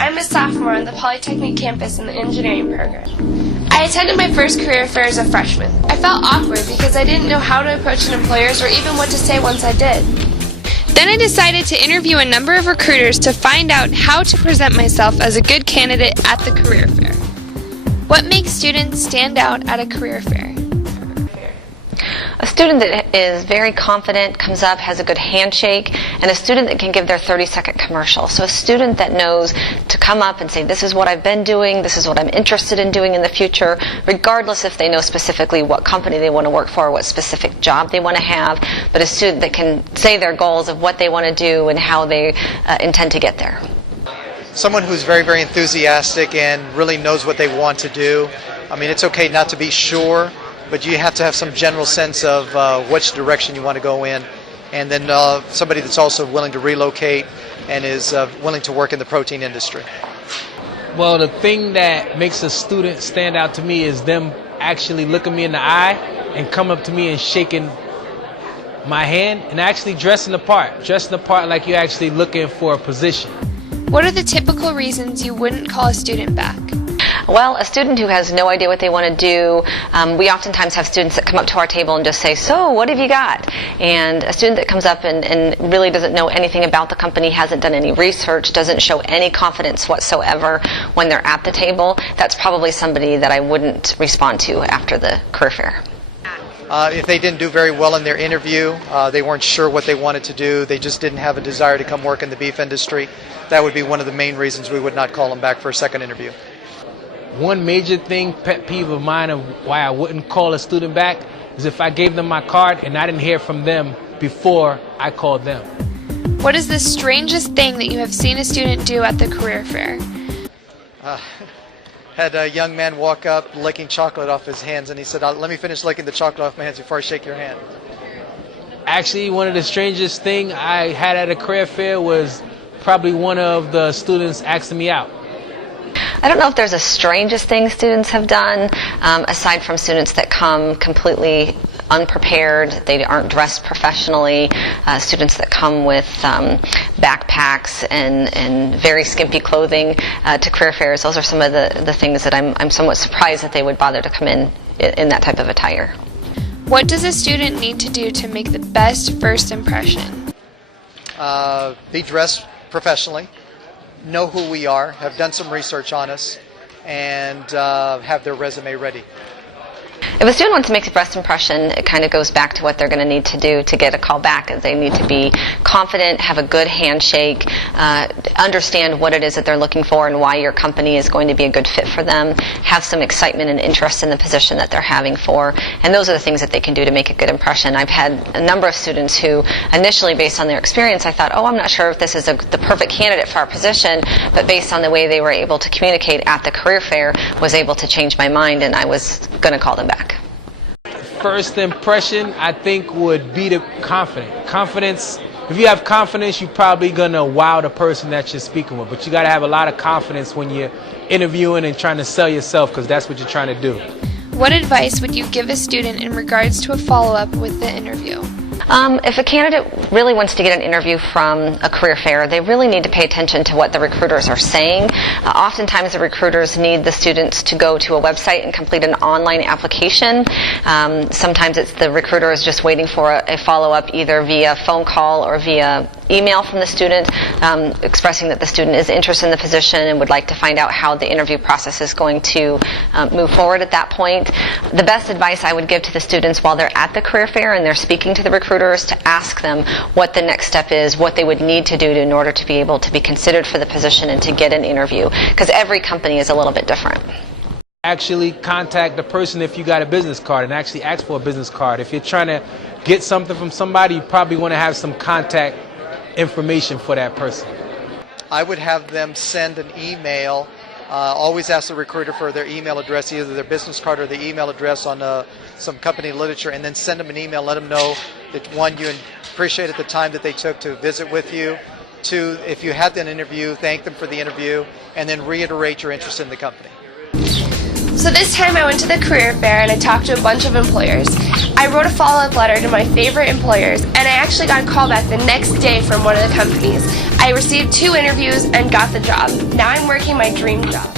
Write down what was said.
I'm a sophomore on the Polytechnic campus in the engineering program. I attended my first career fair as a freshman. I felt awkward because I didn't know how to approach an employers or even what to say once I did. Then I decided to interview a number of recruiters to find out how to present myself as a good candidate at the career fair. What makes students stand out at a career fair? A student that is very confident, comes up, has a good handshake, and a student that can give their 30-second commercial. So a student that knows to come up and say, this is what I've been doing, this is what I'm interested in doing in the future, regardless if they know specifically what company they want to work for, what specific job they want to have, but a student that can say their goals of what they want to do and how they intend to get there. Someone who's very, very enthusiastic and really knows what they want to do. I mean, it's okay not to be sure, but you have to have some general sense of which direction you want to go in. And then somebody that's also willing to relocate and is willing to work in the protein industry. Well, the thing that makes a student stand out to me is them actually looking me in the eye and come up to me and shaking my hand and actually dressing the part like you're actually looking for a position. What are the typical reasons you wouldn't call a student back? Well, a student who has no idea what they want to do, we oftentimes have students that come up to our table and just say, so what have you got? And a student that comes up and really doesn't know anything about the company, hasn't done any research, doesn't show any confidence whatsoever when they're at the table, that's probably somebody that I wouldn't respond to after the career fair. If they didn't do very well in their interview, they weren't sure what they wanted to do, they just didn't have a desire to come work in the beef industry, that would be one of the main reasons we would not call them back for a second interview. One major thing, pet peeve of mine of why I wouldn't call a student back is if I gave them my card and I didn't hear from them before I called them. What is the strangest thing that you have seen a student do at the career fair? Had a young man walk up licking chocolate off his hands and he said, let me finish licking the chocolate off my hands before I shake your hand. Actually, one of the strangest thing I had at a career fair was probably one of the students asking me out. I don't know if there's a strangest thing students have done, aside from students that come completely unprepared, they aren't dressed professionally, students that come with backpacks and very skimpy clothing to career fairs. Those are some of the things that I'm somewhat surprised that they would bother to come in that type of attire. What does a student need to do to make the best first impression? Be dressed professionally, know who we are, have done some research on us, and have their resume ready. If a student wants to make a first impression, it kind of goes back to what they're going to need to do to get a call back. They need to be confident, have a good handshake, understand what it is that they're looking for and why your company is going to be a good fit for them, have some excitement and interest in the position that they're having for, and those are the things that they can do to make a good impression. I've had a number of students who initially, based on their experience, I thought, I'm not sure if this is the perfect candidate for our position, but based on the way they were able to communicate at the career fair, was able to change my mind and I was going to call them back. First impression, I think, would be the confidence. If you have confidence, you're probably going to wow the person that you're speaking with. But you got to have a lot of confidence when you're interviewing and trying to sell yourself, because that's what you're trying to do. What advice would you give a student in regards to a follow-up with the interview? If a candidate really wants to get an interview from a career fair, they really need to pay attention to what the recruiters are saying. Oftentimes the recruiters need the students to go to a website and complete an online application. Sometimes the recruiter is just waiting for a follow-up either via phone call or via email from the student, expressing that the student is interested in the position and would like to find out how the interview process is going to move forward at that point. The best advice I would give to the students while they're at the career fair and they're speaking to the recruiters to ask them what the next step is, what they would need to do in order to be able to be considered for the position and to get an interview, because every company is a little bit different. Actually contact the person if you got a business card and actually ask for a business card. If you're trying to get something from somebody, you probably want to have some contact information for that person. I would have them send an email. Always ask the recruiter for their email address, either their business card or the email address on some company literature, and then send them an email, let them know that, one, you appreciated the time that they took to visit with you, two, if you had an interview, thank them for the interview, and then reiterate your interest in the company. So this time I went to the career fair and I talked to a bunch of employers. I wrote a follow-up letter to my favorite employers, and I actually got a call back the next day from one of the companies. I received 2 interviews and got the job. Now I'm working my dream job.